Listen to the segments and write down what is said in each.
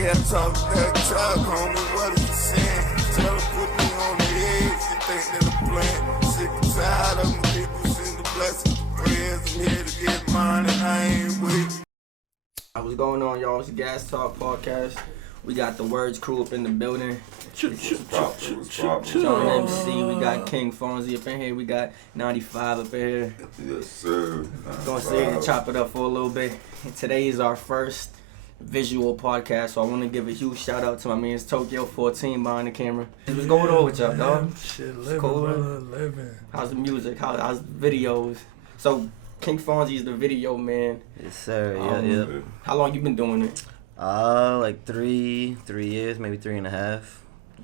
Yeah, talk that talk, homie, what are you saying? Tell her put me on the edge, she think that I'm playing. Sick and tired of my people, send the blessings, the prayers. I'm here to get mine and I ain't with. What's going on, y'all? It's the Gas Talk Podcast. We got the Words crew up in the building. John MC, we got King Fonzie up in here, we got 95 up in here. Yes, sir. Gonna sit here and chop it up for a little bit. And today is our first visual podcast, so I want to give a huge shout out to my man's Tokyo 14 behind the camera. What's going on with y'all, dog? Shit, living, cool, brother, living. How's the music? How's the videos? So, King Fonzie is the video man. Yes, sir. Yeah. How long you been doing it? Like three years, maybe 3.5.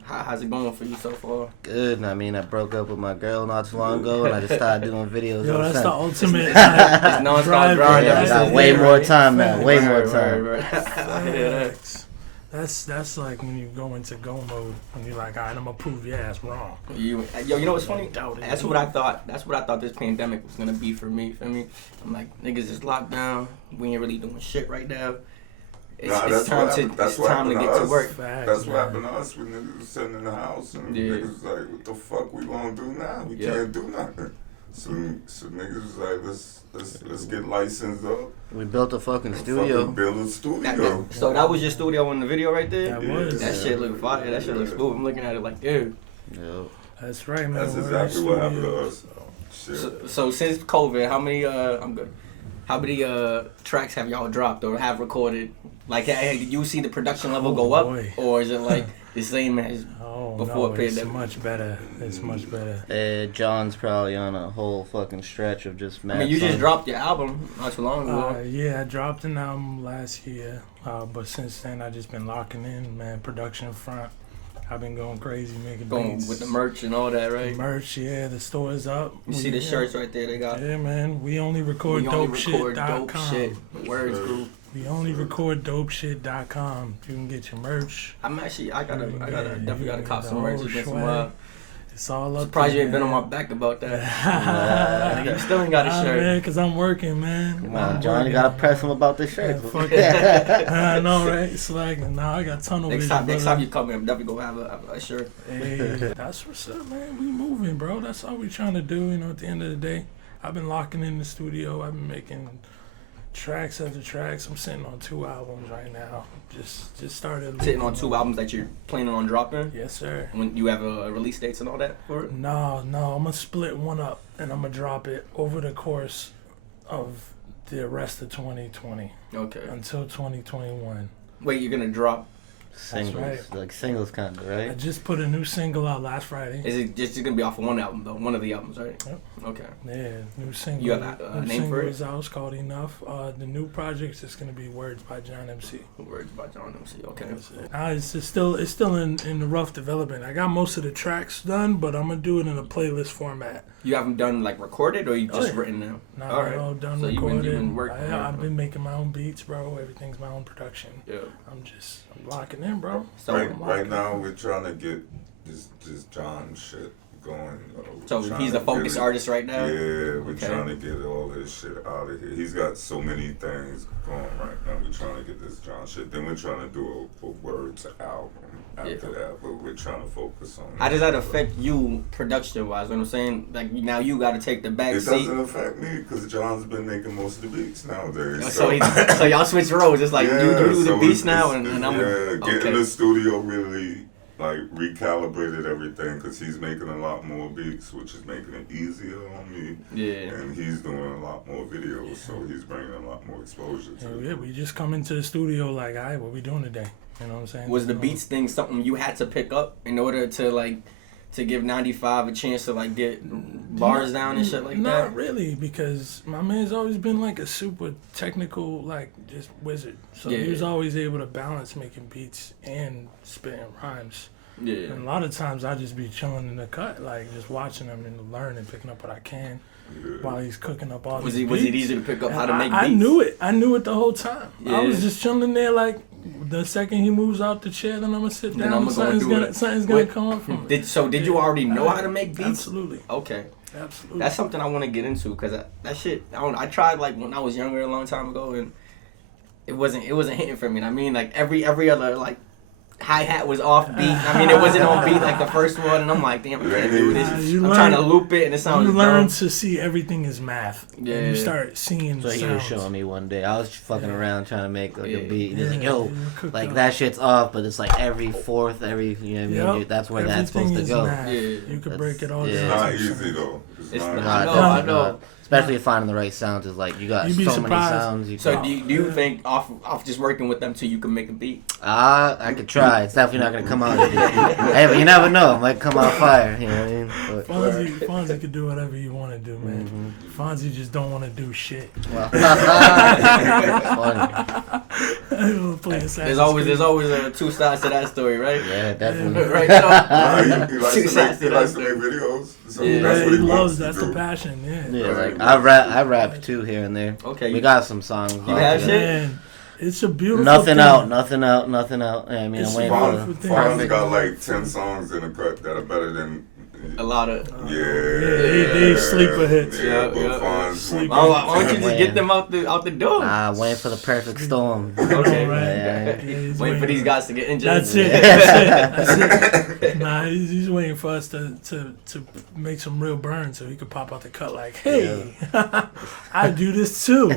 How's it going for you so far? Good. I mean, I broke up with my girl not too long ago, and I just started doing videos. Yo, that's the ultimate. It's non-stop grind. Yeah, I got way more time now. Way more time. Right. I hear that. That's like when you go into go mode when you're like, all right, I'm gonna prove your ass wrong. You know what's funny? That's what I thought. That's what I thought this pandemic was gonna be for me. Feel me? I'm like, niggas is locked down. We ain't really doing shit right now. It's time to get to work. That's what happened to us when niggas was sitting in the house and niggas was like, what the fuck we gonna do now? We can't do nothing. So niggas was like, let's get licensed up. We built a fucking studio. Build a studio. So that was your studio in the video right there? That was. That shit look fire. That shit look smooth. I'm looking at it like, dude. Yo. That's right, man. That's exactly what happened to us. So since COVID, how many How many tracks have y'all dropped or have recorded? Like, did you see the production level go up, or is it like the same as before pandemic? It's much better. It's much better. John's probably on a whole fucking stretch of just mad. I mean, you just dropped your album not too long ago. Yeah, I dropped an album last year, but since then I just been locking in, man. Production front. I've been going crazy making beats. With the merch and all that, right? The merch, yeah. The store is up. You see the shirts right there they got? Yeah, man. We only record dopeshit.com. Words group. We only record dopeshit.com. You can get your merch. I definitely gotta cop some merch. It's all up. Surprised you ain't been on my back about that. You still ain't got a shirt. Man, cause I'm working, man. Come on, John, you gotta press him about this shirt. Fuck it. I know, right? It's like, I got tunnel vision. Next time you come in, I'm definitely gonna have a shirt. Hey, that's what's up, man. We moving, bro. That's all we trying to do. At the end of the day, I've been locking in the studio. I've been making tracks after tracks. I'm sitting on 2 albums right now. Just started. Sitting on 2 albums that you're planning on dropping? Yes, sir. When you have release dates and all that for it? No. I'm gonna split one up and I'm gonna drop it over the course of the rest of 2020. Okay. Until 2021. Wait, you're gonna drop singles, right. Like singles kind of, right? I just put a new single out last Friday. Is it just gonna be off of one album though? One of the albums, right? Yep. Okay. Yeah, new single. You have a name for it? Is out. It's called Enough. The new project is gonna be Words by John MC. Words by John MC. Okay. It's still in the rough development. I got most of the tracks done, but I'm gonna do it in a playlist format. You haven't done like recorded, or you just written now? No, all right. All done so recorded. You've been working. I've been making my own beats, bro. Everything's my own production. Yeah. I'm locking in, bro. So right now we're trying to get this John shit going. So he's a focus artist right now? Yeah, we're trying to get all this shit out of here. He's got so many things going right now. We're trying to get this John shit. Then we're trying to do a Words album after that, but we're trying to focus on How does that affect you production-wise? What I'm saying? Like, now you got to take the back seat. It doesn't affect me because John's been making most of the beats nowadays. So y'all switch roles. It's like, you do the beats now, and I'm... Getting the studio really... like recalibrated everything because he's making a lot more beats, which is making it easier on me. Yeah. And he's doing a lot more videos, so he's bringing a lot more exposure to it. Yeah, we just come into the studio like, all right, what we doing today? You know what I'm saying? Was the beats thing something you had to pick up in order to give 95 a chance to get bars down and shit like that? Not really, because my man's always been like a super technical, just wizard. So he was always able to balance making beats and spitting rhymes. Yeah. And a lot of times I just be chilling in the cut, just watching him and learning, picking up what I can while he's cooking up all these beats. Was it easy to pick up how to make beats? I knew it. I knew it the whole time. Yeah. I was just chilling there the second he moves out the chair, then I'm gonna sit down and something's gonna come up from it. Did you already know how to make beats? Absolutely. Okay. Absolutely. That's something I want to get into because that shit, I tried when I was younger a long time ago, and it wasn't hitting for me. I mean, like every other like hi-hat was off beat. I mean, it wasn't on beat like the first one, and I'm like, damn, I can't do this. I'm trying to loop it, and it sounds dumb. You learn to see everything as math. Yeah. And you start seeing So sounds. he was showing me one day. I was fucking around trying to make like a beat. And he's like, Yeah, yo, like that shit's off, but it's like every fourth, every, you know what I mean? That's where that's supposed to go. Math. Yeah. You could break it all down. It's not easy though. It's not not. easy. I know. Especially finding the right sounds is like you got You'd be so many surprised. sounds. So do you think off just working with them till you can make a beat? I could try. It's definitely not gonna come out. Hey, but you never know. It might come out fire. You know what I mean? But, Fonzie could do whatever you want to do, man. Fonzie just don't want to do shit. well, funny. There's always two sides to that story, right? Yeah, definitely. Right. He likes to make videos. So that's what he loves. That's the passion. Yeah. Yeah, like I rap too here and there. Okay. We got some songs. You have shit? Man, it's a beautiful Nothing thing. out. Yeah, I mean, It's I'm waiting beautiful for thing. Fonz got like 10 songs in the cut that are better than. A lot of. They sleeper hits. Yeah, but Yeah. Fonz. Why don't you just get them out the door? waiting for the perfect storm. Okay. Right. Waiting for these guys to get injured. That's it. Nah, he's waiting for us to make some real burns so he could pop out the cut like, hey, I do this too.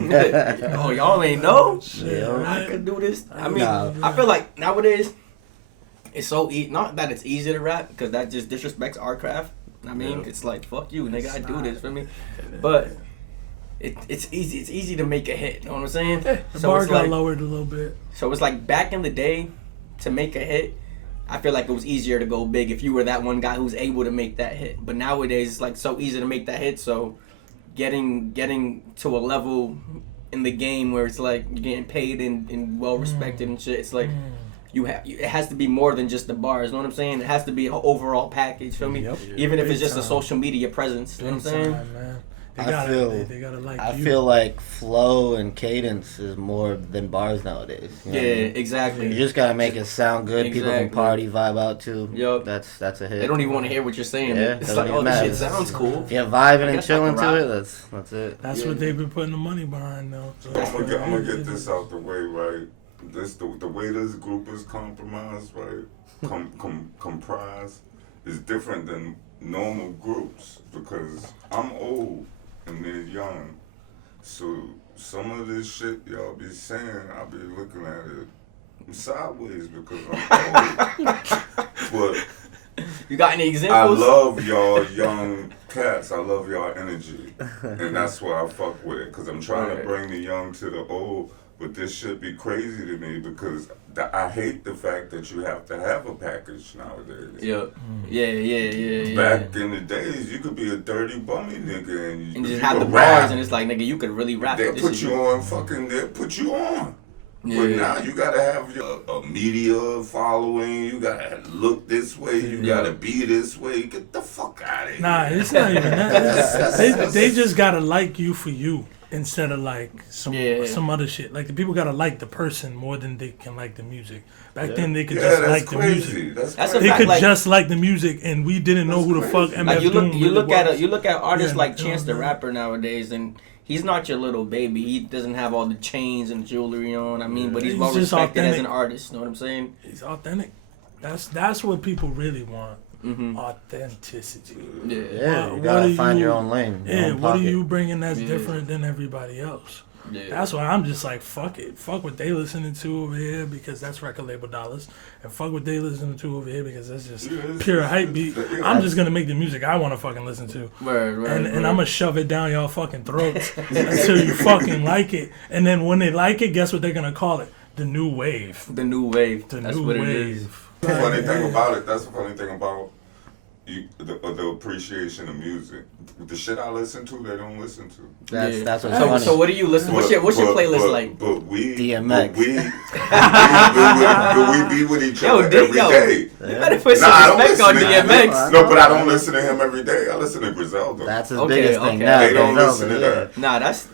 Oh, y'all ain't know? Yeah, I could do this. I mean, Nah. I feel like nowadays it's so easy. Not that it's easy to rap, because that just disrespects our craft. I mean, it's like, fuck you, nigga. I do this for me. But it's easy. It's easy to make a hit. You know what I'm saying? The So bar it's got like, lowered a little bit. so it's like back in the day, to make a hit, I feel like it was easier to go big if you were that one guy who's able to make that hit. But nowadays, it's like so easy to make that hit. So getting to a level in the game where it's like you're getting paid and well respected and shit. It's like it has to be more than just the bars. You know what I'm saying? It has to be an overall package. Feel me? Yep. Even if Big it's just a time. social media presence. You know what I'm saying? Man. They I gotta, feel- they gotta like I you. feel like flow and cadence is more than bars nowadays. You know Yeah, what I mean? exactly. You just gotta make it sound good. People can Exactly. party, vibe out to. Yup. That's a hit. They don't even want to hear what you're saying. Yeah, It's doesn't like, even oh, this matter. shit sounds cool. If you're vibing and guess I chilling can to rock. it, that's it. That's what they've been putting the money behind, though. So I'm gonna get this out the way, right? The way this group is compromised, right? Comprised is different than normal groups because I'm old and they're young. So some of this shit y'all be saying, I'll be looking at it sideways because I'm old. But You got any I examples? love y'all young cats. I love y'all energy. And that's why I fuck with it. Because I'm trying to bring the young to the old. But this should be crazy to me because I hate the fact that you have to have a package nowadays. Yeah. Back in the days, you could be a dirty bummy nigga and And you just have the could bars, rap. and it's like, nigga, you could really rap. They'll with put this you shit. on they'll put you on. But Yeah. now you gotta have a media following. You gotta look this way. You gotta be this way. Get the fuck out of here. nah, it's not even that. They just gotta like you for you instead of like some other shit. Like the people gotta like the person more than they can like the music. Back then they could just that's like crazy. the music. That's a They fact, could like- just like the music, and we didn't know who the fuck MF Like you Doom look really was. you look at artists Yeah, like you know Chance the what I mean? Rapper nowadays, and he's not your little baby. He doesn't have all the chains and jewelry on. I mean, but he's He's well just respected as authentic. an artist. You know what I'm saying? He's authentic. That's what people really want. Mm-hmm. Authenticity. Yeah. Yeah, What you gotta do find you- your own lane. Your Yeah, own what are pocket. you bringing that's Yeah. different than everybody else? Yeah. That's why I'm just like, fuck it. Fuck what they listening to over here because that's record label dollars. And fuck what they listening to over here because that's just pure hype beat. I'm just going to make the music I want to fucking listen to. Word. And I'm going to shove it down y'all fucking throats until you fucking like it. And then when they like it, guess what they're going to call it? The new wave. the new wave. The That's new what wave. it is. The funny thing about it, that's the funny thing about the appreciation of music. The shit I listen to, they don't listen to. That's what's So, funny. so what do you listen? What's your playlist like? But we DMX. But we be with each Yo, other every day. You better put some Nah, I don't respect on listen to DMX. No, but I don't listen to him every day. I listen to Griselda. That's his Okay, biggest thing okay. now. They don't Griselda, listen to yeah. that. Nah, that's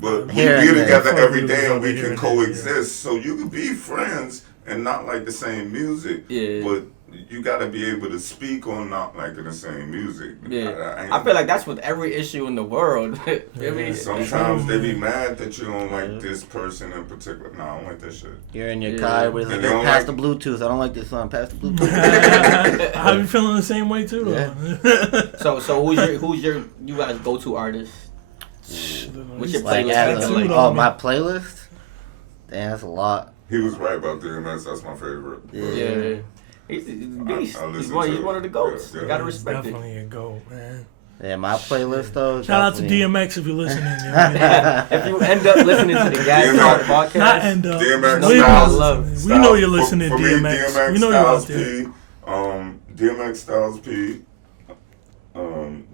But we Here be and there. together Fuck every you, day and we here can and there, yeah. coexist. So you can be friends and not like the same music. Yeah. But you gotta be able to speak on not liking the same music. Yeah, I feel like that's with every issue in the world. Sometimes they be mad that you don't like this person in particular. No, I don't like that shit. You're in your car with like, pass the Bluetooth. I don't like this song. Pass the Bluetooth. I be feeling the same way too, though. Yeah. So who's your you guys go to artist? What's your playlist? My playlist. Damn, that's a lot. He was right about DMX. That's my favorite. Yeah. He's beast. He's one of the goats. You gotta respect it. Definitely a goat, man. Yeah, my playlist though. Shout out to DMX if you're listening. If you end up listening to the Gas Talk podcast, not end up. DMX we know you're listening to for DMX. Me, DMX we know you're out there. DMX Styles P,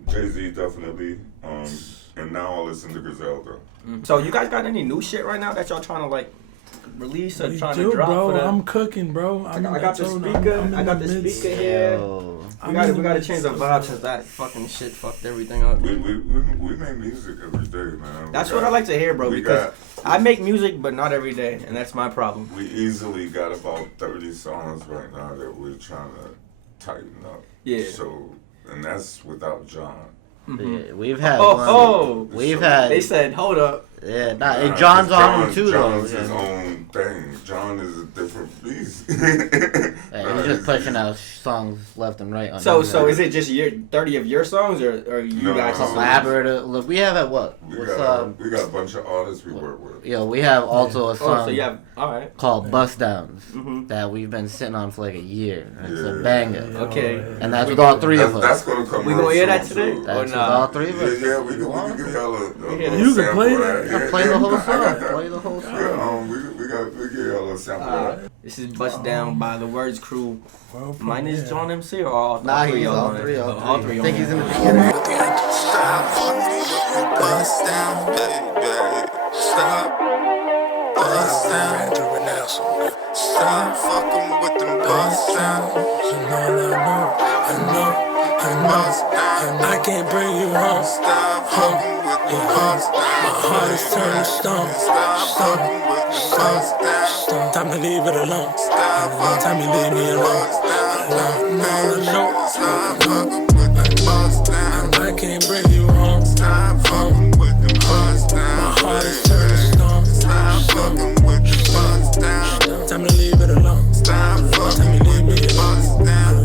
Jay-Z definitely, and now I listen to Griselda. So you guys got any new shit right now that y'all trying to like release or We trying do, to drop? bro. For the... I'm cooking, bro. I got the speaker. I got the speaker here. We gotta change the vibe since that fucking shit fucked everything up. We make music every day, man. That's what I like to hear, bro. Because I make music, but not every day, and that's my problem. We easily got about 30 songs right now that we're trying to tighten up. Yeah. So, and that's without John. Mm-hmm. Yeah, we've had we've had. They said, hold up. Yeah, John's on him too, though. John's his own thing. John is a different beast. He's just pushing out songs left and right. So is it just 30 of your songs, or you guys collaborative? Look, we have at what? We got a bunch of artists we work with. Yeah, we have also a song so you have, all right. called Bust Downs that we've been sitting on for like a year. It's a banger. Okay. And that's with all three of us. That's gonna come. We gonna hear that today? That's with all three of us. Yeah, we can give y'all a You can play that. Play the whole song. Play the whole song. Yeah, we give y'all a sample. This is Bust Down by the W.O.R.D.S crew. Well, Mine is John MC or all three? All three. All three. I think he's in the beginning. Stop bust down, baby. Stop bust down. Stop fucking with them bust down. I can't bring you home. Stop fucking with them bust down. My heart is turning stone. Stop fucking with them bust down. Time to leave it alone. Stop Time you leave me alone. Stop fucking with them bust down. I can't bring you home. Stop fucking with them bust down. My heart is turning stone. Stop fucking with them bust down. Time to leave it alone. Stop fucking with them bust down.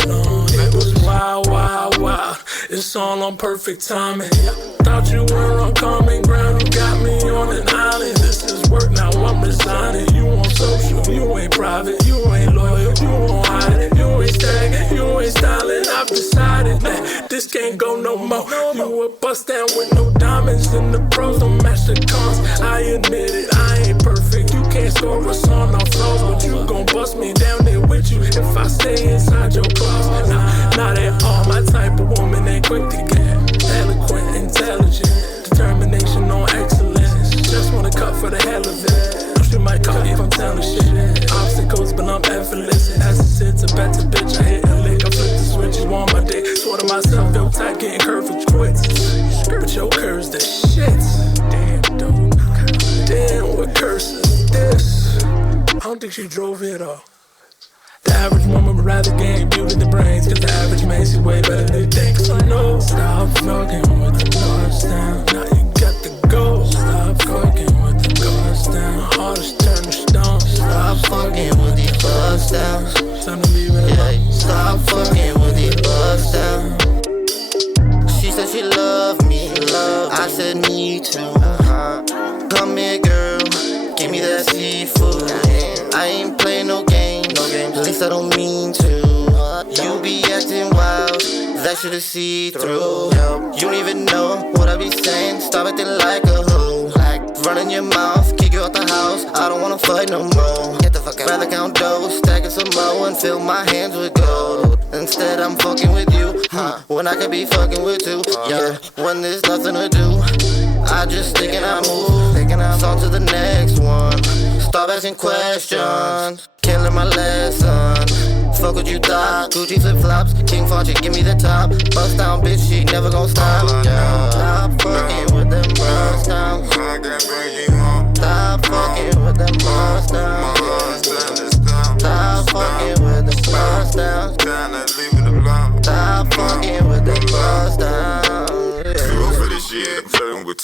It was wild, wild, wild. It's all on perfect timing. Thought you were on common ground. You got me on an island. This is work, now I'm resigning. You on social, you ain't private. You ain't loyal, you won't hide it. You ain't stagnant, you ain't styling. I've decided that this can't go no more. You a bust down with no diamonds. And the pros don't match the cons. I admit it, I ain't perfect. You can't score us on our flaws, but you gon' bust me down there with you if I stay inside your claws. Not at all my type of woman, ain't quick to get eloquent, intelligent, determination on excellence. Just wanna cut for the hell of it. She might call me if I'm telling shit. Obstacles, but I'm effortless. As it sits, a better bitch. I hit a lick, I flip the switch, you on my dick. Swear to myself, feel tight, getting curved with quits. But your curves the shit. Damn, dude. Damn, what curse is this? I don't think she drove it off. The average woman would rather gain beauty than brains, cause the average man see way better than they think. So no, stop fucking with the bust down. Now you got the gold. Stop fucking with the bust down. My heart is turning stone. Stop fucking with the bust down. Time to leave it alone. Stop fucking with the bust down. She said she loved me. I said me too. Come here, girl. Give me that seafood. I ain't playing no games. At least I don't mean to. You be acting wild. That shit is see-through. You don't even know what I be saying. Stop acting like a hoe. Running your mouth, kick you out the house. I don't wanna fight no more. Get the fuck out. Rather count dough, stacking some more and fill my hands with gold. Instead I'm fucking with you, when I could be fucking with two. Yeah, when there's nothing to do, I just think and I move. On to the next one. Stop asking questions. Killing my lesson. Fuck what you thought. Gucci flip flops. King Fonchi, give me the top. Bust down, bitch, she never gon' stop. Yeah. Stop fucking with them bust downs. Stop fucking with them bust downs. Stop fucking with them bust downs.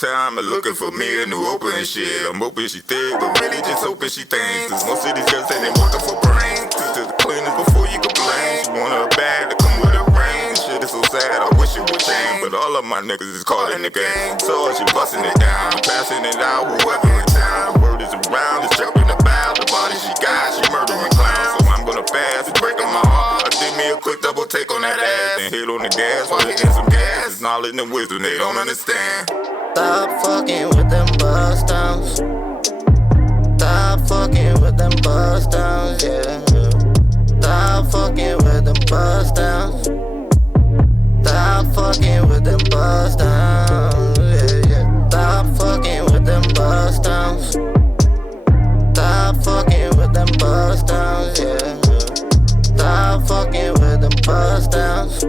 time and looking for me a new opening shit. I'm hoping she thick, but really just hoping she thinks. Cause most of these girls say they working for brains. Teach her the cleaners before you complain. She want her bag to come with a ring. Shit is so sad, I wish it would change. But all of my niggas is caught in the game. So she busting it down, passing it out, whoever in town. The word is around, it's jumping about. The body she got, she murdering clowns. So I'm gonna pass, it's breaking my heart. Give me a quick double take on that ass and hit on the gas while hitting some gas. It's knowledge and wisdom they don't understand. Stop fucking with them bust downs. Stop fucking with them bust downs, yeah. Stop fucking with them bust downs. Stop fucking with them bust downs, yeah. Stop fucking with them bust downs. Stop fucking with them bust downs, yeah. Stop fucking with them bust downs.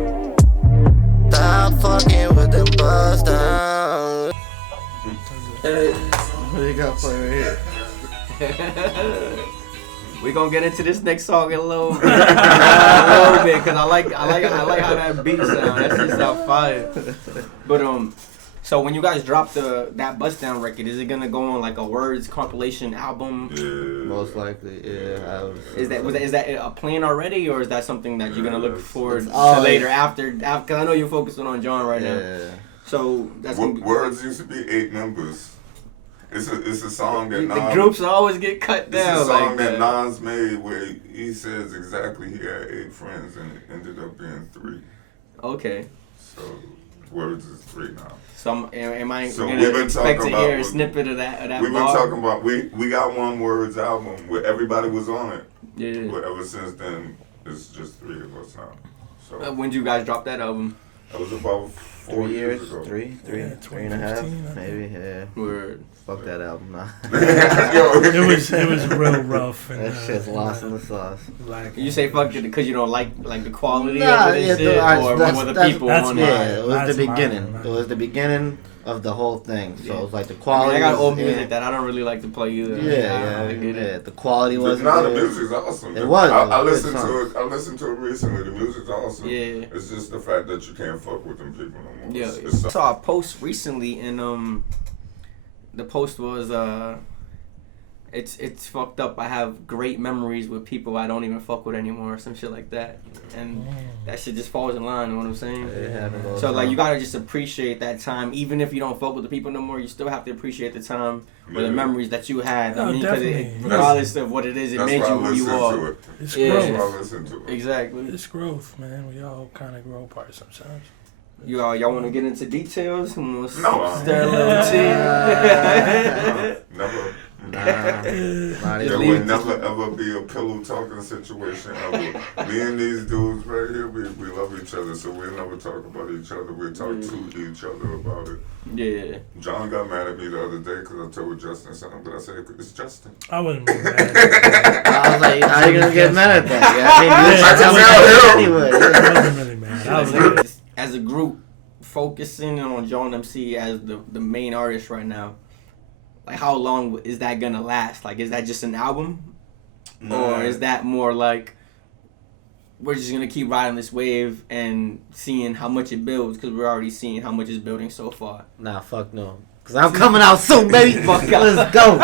Stop fucking with them bust downs. What you got play right here? We gonna get into this next song in a little bit, cause I like how that beat sound. That shit sound fire. But so when you guys drop that Bust Down record, is it gonna go on like a W.O.R.D.S compilation album? Yeah. Most likely, yeah. Is that a plan already, or is that something that you're gonna look forward to later after? Cause I know you're focusing on John right now. So that's W.O.R.D.S used to be 8 members. It's a song that the groups always get cut down. It's a song like that Nas made where he says exactly he had 8 friends and it ended up being 3. Okay. So W.O.R.D.S is 3 now. So am I So gonna expect to hear a snippet of that We've been bar? talking about we got one W.O.R.D.S album where everybody was on it. Yeah. But ever since then, it's just 3 of us now. So When did you guys drop that album? that was about 4 years ago. Three and a half, maybe. Yeah. Word. Fuck that album, nah. It was real rough. And, That shit's lost in the sauce. You say fuck it because you don't like the quality Nah, of it and shit, or were the people on it? Yeah, it was That's the beginning. mine. It was the beginning of the whole thing. So it was like the I quality. got old was- music that I don't really like to play either. I get it. The quality wasn't Nah, the there. music's awesome. It was. I It was listened good to it. I listened to it recently. The music's awesome. Yeah. It's just the fact that you can't fuck with them people no more. Yeah, It's I saw a post recently, and the post was it's fucked up. I have great memories with people I don't even fuck with anymore, or some shit like that, and that shit just falls in line. You know what I'm saying? It happened all the So like time. you gotta just appreciate that time, even if you don't fuck with the people no more. You still have to appreciate the time or the memories that you had. I No, mean, because definitely. regardless of what it is, it That's made why you I who you listen to are. it. It's Yeah. That's growth. why I listen to it. Exactly. It's growth, man. We all kind of grow apart sometimes. Y'all want to get into details? No, Stir a little tea. Never. Not There even. would never ever be a pillow talking situation ever. Me and these dudes right here, we love each other, so we'll never talk about each other. We'll talk to each other about it. Yeah. John got mad at me the other day because I told Justin something, but I said, it's Justin. I wouldn't be mad. I was like, how you gonna get mad at that? Yeah, I mean, I wasn't really mad. I was like, As a group, focusing on John MC as the main artist right now, like how long is that gonna last? Like, is that just an album, or is that more like we're just gonna keep riding this wave and seeing how much it builds? Because we're already seeing how much it's building so far. Nah, fuck no. Cause I'm coming out soon, baby. Fuck out. Let's go.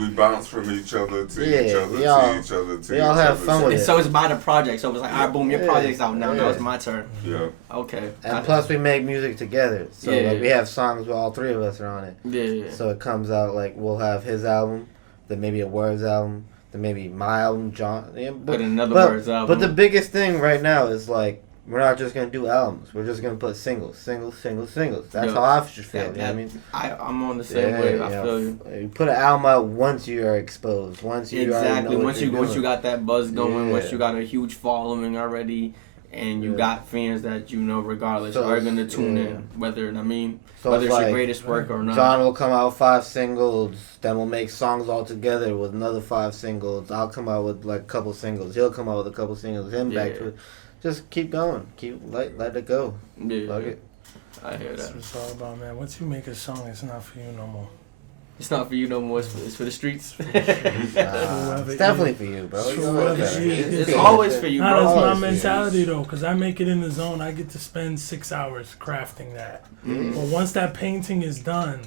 We bounce from each other to Yeah, each other we all- to each other to we each all have other. fun with And it. so it's by the project. So it's like, all right, boom, your Yeah. project's out now. Now Yeah. it's my turn. Yeah. Okay. And plus, we make music together. So Yeah. like, we have songs where all 3 of us are on it. Yeah. So it comes out like we'll have his album, then maybe a W.O.R.D.S album, then maybe my album, John. Yeah, But another W.O.R.D.S album. But the biggest thing right now is like we're not just gonna do albums. We're just gonna put singles. That's Yo, how I should feel. You know what I mean? I'm on the same way. I feel you. You put an album out once you are exposed. Once you already Exactly. know what Once you're you doing. got that buzz going, Yeah. once you got a huge following already, and you Yeah. got fans that you know regardless So are gonna tune yeah. in, whether So whether it's it's like, your greatest work or not. John will come out with 5 singles, then we'll make songs all together with another 5 singles. I'll come out with like a couple singles. He'll come out with a couple singles. Him back Yeah. to it. Just keep going. Let it go. Yeah, Fuck it. I hear that's that. what it's all about, man. Once you make a song, it's not for you no more. It's not for you no more. It's for the streets. It's definitely for you, bro. It's always for you, bro. That's my mentality though, because I make it in the zone. I get to spend 6 hours crafting that. But once that painting is done,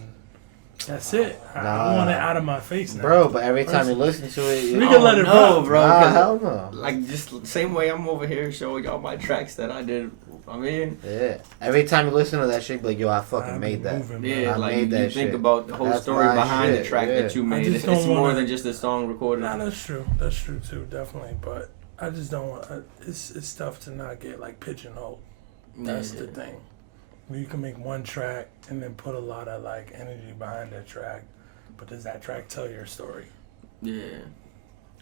that's it. I want it out of my face now. Bro, but every time you listen to it, we can let it roll, bro. Hell no. Like, just same way I'm over here showing y'all my tracks that I did. I mean, yeah. Every time you listen to that shit, be like, yo, I fucking made that. Yeah, I like made that you think shit. about the whole That's story my behind shit, the track that you made. It's more than just a song recorded. Nah, that's true. That's true too, definitely. But I just don't want. It's tough to not get like pigeonholed. That's the thing. You can make one track and then put a lot of like energy behind that track, but does that track tell your story? Yeah.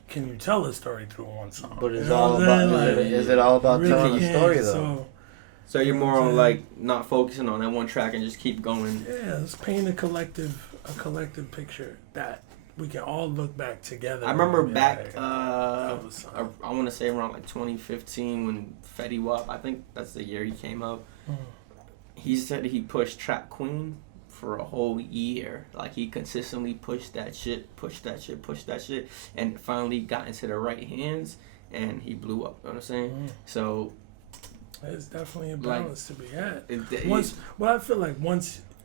Can you tell a story through one song? But it's all about. Is it all about really telling the story though? So you're more on like not focusing on that one track and just keep going. Yeah, let's paint a collective picture that we can all look back together. I remember back, I want to say around like 2015 when Fetty Wap, I think that's the year he came out. He said he pushed Trap Queen for a whole year. Like he consistently pushed that shit, and finally got into the right hands, and he blew up. You know what I'm saying? So there's definitely a balance to be had. I feel like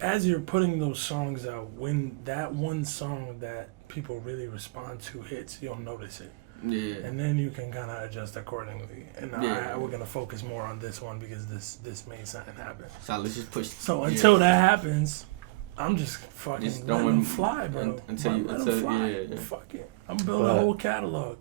as you're putting those songs out, when that one song that people really respond to hits, you'll notice it. Yeah. And then you can kind of adjust accordingly. And we're going to focus more on this one because this made something happen. So let's just push. So until that happens, I'm just fucking letting them fly, bro. Fuck it. I'm building a whole catalog.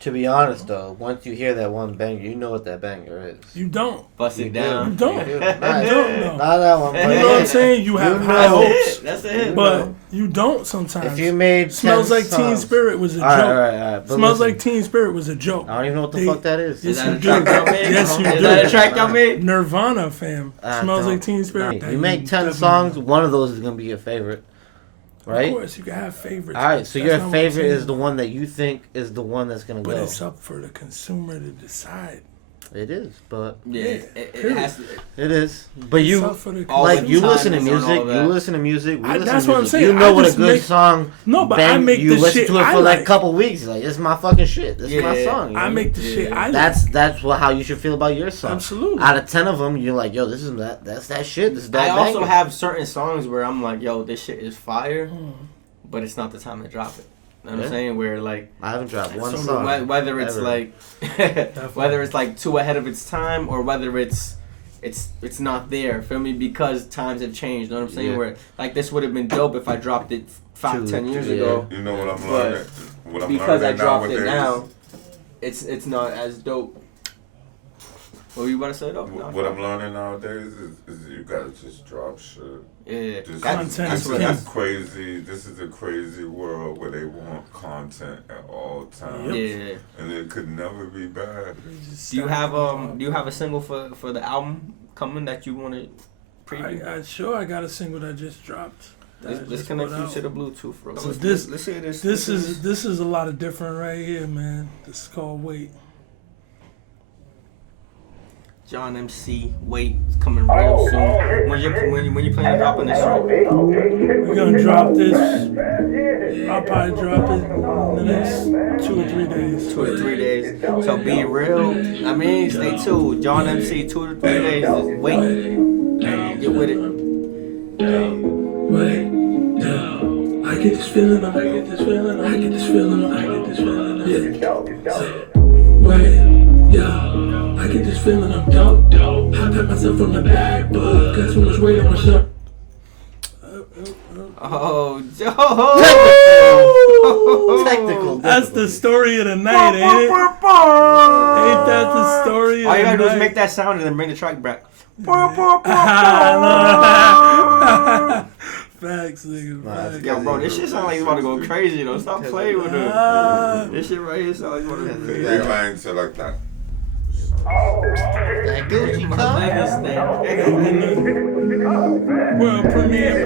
To be honest, though, once you hear that one banger, you know what that banger is. You don't. Bust it down. You don't. You don't know. Not that one. You know what I'm saying? You have high hopes. That's it. But you don't sometimes. If you made Smells Like songs, Teen Spirit was a joke. All right. Smells Like Teen Spirit was a joke. I don't even know what the fuck that is. Yes, Is you that do. a track y'all made? Yes, you do. Is that a track y'all made? Nirvana, fam. Smells Like Teen Spirit. You make 10 songs, one of those is going to be your favorite. Right? Of course, you can have favorites. All right, so your favorite is the one that you think is the one that's going to go. But it's up for the consumer to decide. It is, but it has to. It is, but you like you listen to music. You listen to music. That's what I'm saying. You know what a good song. No, but I make you the listen shit to it I for like like. a couple weeks. Like it's my fucking shit. This is my song. I make the shit I like. That's how you should feel about your song. Absolutely. Out of 10 of them, you're like, yo, this is that's that shit. This is that. I also have certain songs where I'm like, yo, this shit is fire, but it's not the time to drop it. You know what I'm saying? Where like I haven't dropped one song. Whether it's like whether it's like too ahead of its time or whether it's not there. Feel me? Because times have changed. You know what I'm saying? Yeah. Where like this would have been dope if I dropped it 5-10 years ago. You know what I'm learning? What I'm because learning I dropped nowadays, it now, it's not as dope. What were you about to say though? What I'm learning nowadays is you gotta just drop shit. Yeah, This is crazy. This is a crazy world where they want content at all times. Yeah, and it could never be bad. Do you have a single for the album coming that you want to preview? I got a single that just dropped. Let's connect you to the Bluetooth, bro. So let's hear this. This is a lot of different right here, man. This is called Wait. John MC, Wait, it's coming real soon. When you plan on dropping this song? We're gonna drop this. I'll probably drop it in the next 2 or 3 days. 2 or 3 days. So be real. I mean, stay tuned. John MC, 2 to 3 days. Just wait. Get with it. Wait. I get this feeling. I get this feeling. I get this feeling. I get this feeling. Yeah. Wait. Yeah. I get this feeling I'm dope. I pat myself on the back, but got too much weight on my shirt. Oh, Joe! Technical. That's the story of the night, ain't it? Ain't that the story of the night? All you gotta do is make that sound and then bring the track back. Facts, nigga. Facts. Yo, bro, this shit sound like you about to go crazy, though. Stop playing with it. This shit right here sound like you about to go crazy. They lying to like that. That Gucci World premiere.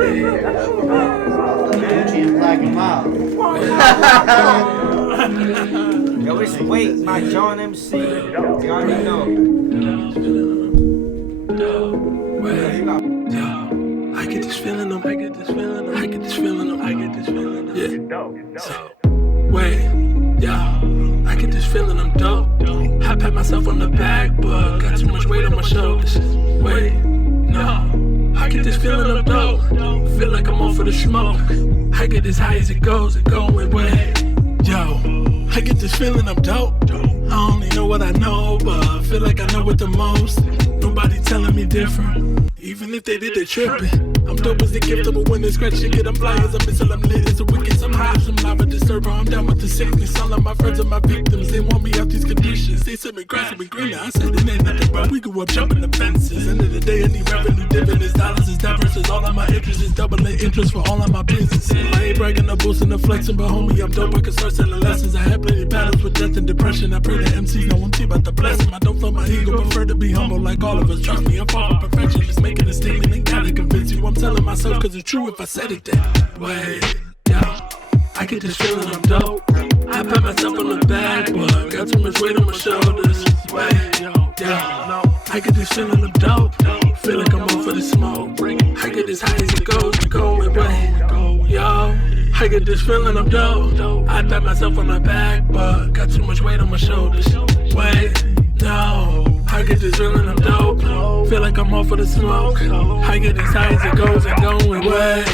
Gucci and Black and Mild. Yo, it's Wait by John MC. You already know. I get this feeling, I get this feeling, I get this feeling, I get this feeling. So, wait, yeah, I get this feeling I'm dope. I pat myself on the back, but got too much weight on my shoulders. Wait, no, I get this feeling I'm dope. Feel like I'm on for the smoke. I get as high as it goes and going way. Yo, I get this feeling I'm dope. I only know what I know, but I feel like I know it the most. Nobody telling me different. Even if they did, they tripping. I'm dope as the gift of a winner. Scratch your kid, I'm fly as a missile. I'm lit as a wicked. I'm high as I'm live a disturber. I'm down with the sickness. All of my friends are my victims. They want me out these conditions. They said me grass and be greener. I said it ain't nothing, bro. We grew up jumping the fences. End of the day, I need revenue dividends. Dollars is diverses. All of my interest is doubling interest for all of my businesses. I ain't bragging, no boosting, no flexing, but homie, I'm dope. I can start selling lessons. I had plenty battles with death and depression. I pray the MCs know I'm deep about the blessing. I don't flow my ego, prefer to be humble like all of us. Trust me, I'm far from perfection. Just making a statement and gotta convince you. I'm telling myself cause it's true if I said it that way. Yeah, I get this feeling I'm dope. I pat myself on the back, but got too much weight on my shoulders. Wait, yeah, I get this feeling I'm dope. Feel like I'm on for the smoke. I get as high as it goes, going way. Yo, I get this feeling I'm dope. I pat myself on the back, but got too much weight on my shoulders. Wait, no, I get this feeling I'm dope. Feel like I'm off for the smoke. I get as high as it goes and going way.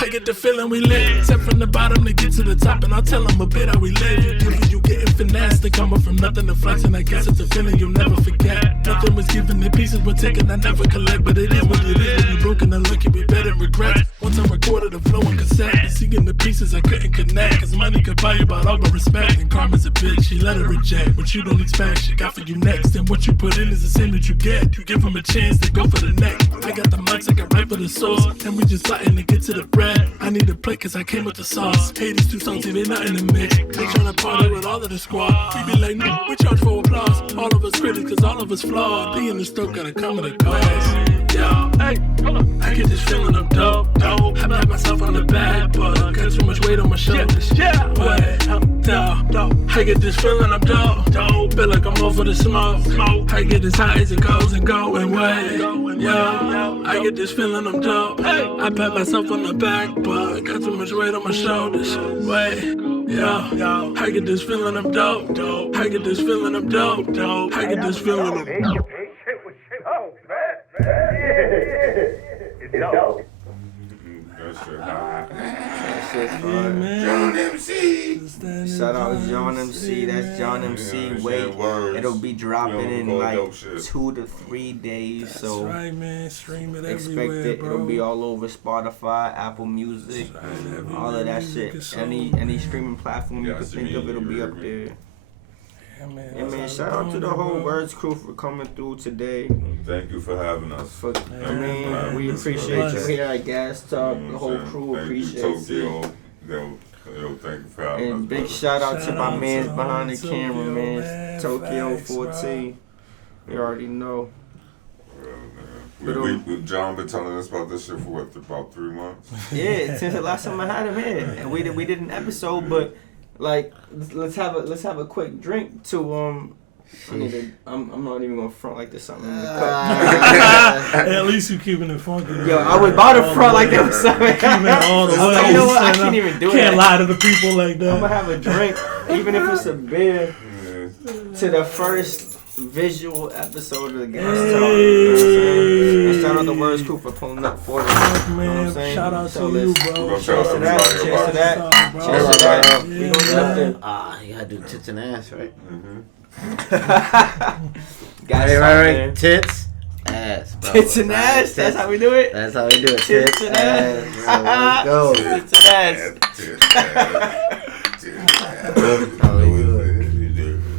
I get the feeling we lit. Step from the bottom to get to the top, and I'll tell them a bit how we live. You giving, you getting finesse. To come up from nothing to flex, and I guess it's a feeling you'll never forget. Nothing was given in pieces, but taken I never collect. But it is what it is. When you broken and lucky, we better regrets. Once I recorded the flow on cassette, and seeing the pieces I couldn't connect. Cause money could buy you about all but respect. And karma's a bitch, she let her reject what you don't expect. She got for you next, and what you put in is the same that you get. You give them a chance to go for the neck. I got the mics, I got right for the sauce, and we just plotting to get to the bread. I need a plate cause I came with the sauce. Hey, these two salty, they not in the mix. They tryna party with all of the squad. We be like, no, we charge for applause. All of us critics cause all of us flawed. Being the stroke gotta come with a cause. Yo, hey, I get this feeling I'm dope. I pat myself on the back, but got too much weight on my shoulders. Wait, I get this feeling I'm dope. Feel like I'm over the smoke. I get as high as it goes and going way. Yo, I get this feeling I'm dope. I pat myself on the back, but got too much weight on my shoulders. Wait, yo, I get this feeling I'm dope. I get this feeling I'm dope. I get this feeling I'm dope. It's dope. John MC. Shout out John MC. That's John MC. Wait, it'll be dropping in like 2 to 3 days. That's so right, man. Stream it expect everywhere, it. bro. It'll be all over Spotify, Apple Music, all of that shit. Any streaming platform you can think of, it'll be up there. Yeah, man, shout out to the whole W.O.R.D.S crew for coming through today. Thank you for having us. We appreciate you here at Gas Talk. The whole crew appreciates it. Thank you for having us. And big shout out to my mans behind the camera, man. Tokyo 14. You already know. John been telling us about this shit for about 3 months? Yeah, since the last time I had him here. And we did an episode, but like let's have a quick drink to I'm not even gonna front like there's something in the cup. At least you keeping it funky. Yo, I was about to front like there was something. Keeping it all the way. You know what? I can't even do it. Can't lie to the people like that. I'm gonna have a drink, even if it's a beer, to the first visual episode of the Gas Talk. You know what I'm saying? And shout out the W.O.R.D.S crew for pulling up for us. You know what I'm saying? Shout out so to you, bro. Cheers to that. Cheers to that. Cheers to that. We gonna get up there. You gotta do tits and ass, right? Right. Tits, ass, bro. Tits and ass. That's how we do it. That's how we do it. Tits and ass. Let's go. Tits and ass.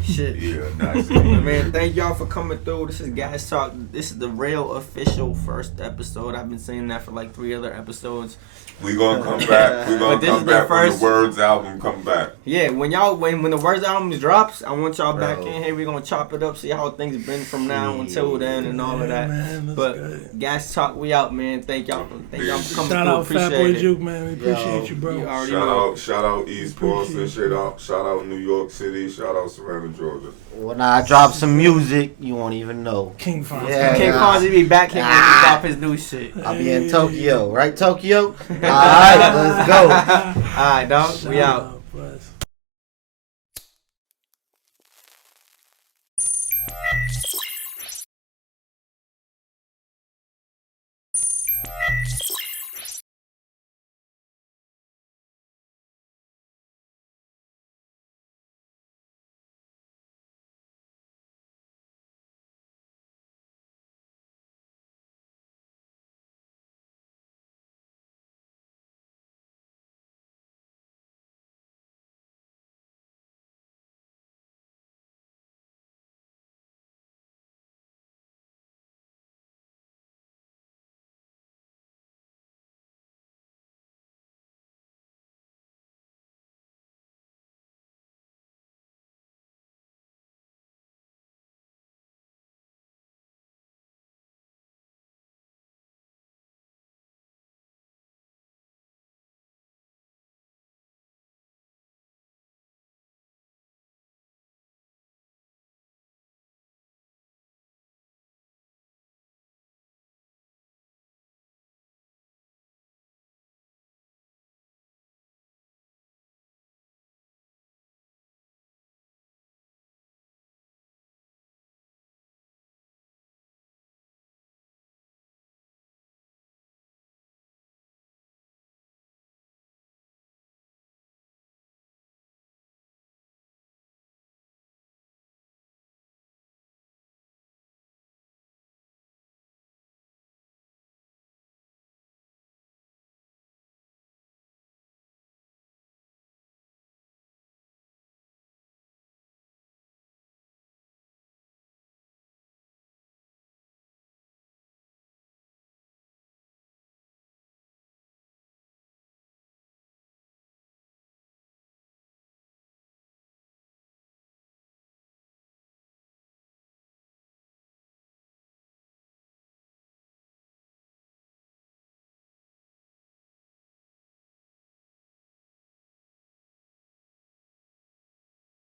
Shit. Yeah, nice. Man, thank y'all for coming through. This is Gas Talk. This is the real official first episode. I've been saying that for like 3 other episodes. We gonna come back. We gonna come back when the W.O.R.D.S album come back. Yeah, when the W.O.R.D.S album drops, I want y'all back in here. We're gonna chop it up, see how things been from now until then and all of that. Man, but good. Gas Talk, we out, man. Thank y'all for coming Shout through. out Appreciate Fat Boy it. Juke, man. We appreciate you, bro. You already know. Shout out East Boston. Shout out New York City. Shout out surrounding in Georgia. When I drop some music, you won't even know. King Fonzie. Yeah. King Fonzie be back here when he drop his new shit. I'll be in Tokyo, right, Tokyo? All right, let's go. All right, dog. We out.